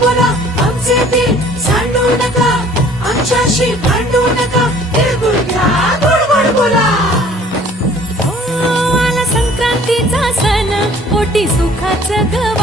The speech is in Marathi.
बोला आमचे दिल सांडू नका, आमच्याशी भांडू नका, तिळगुळ घ्या गोड गोड बोला. आला संक्रांतीचा सण, पोटी सुखाचं गव